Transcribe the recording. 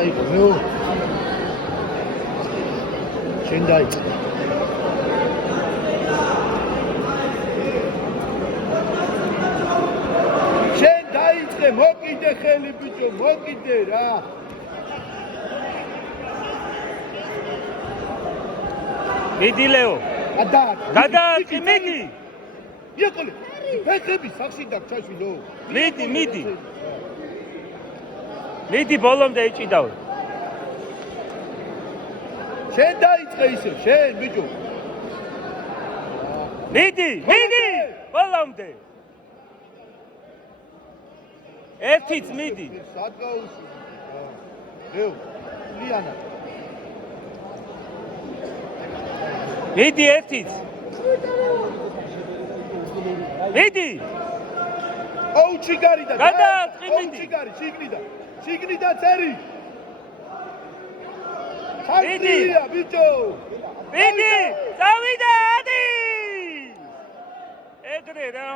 დაიწყო, ნუ. შენ დაიწყო. შენ დაიწყე, მოკიდე ხელი ბიჭო, მოკიდე რა. მიდი ლეო. გადააკი, მიდი. იაკოლე, ფეხები სახში დაგჩაშვილო. მიდი. მიდი ბოლომდე ეჭიდავ. შენ დაიწყე ისე, შენ ბიჭო. მიდი, ბოლომდე. ერთიც მიდი. სადგაუში. ლეო, ლიანა. მიდი ერთიც. მიდი. ოუჩი გარიდა. გადააწყი მიდი. ოუჩი გარი, შიგნიდან წერი. მიდი. ბიჭო. მიდი, წავიდა ადი. ეგრე რა.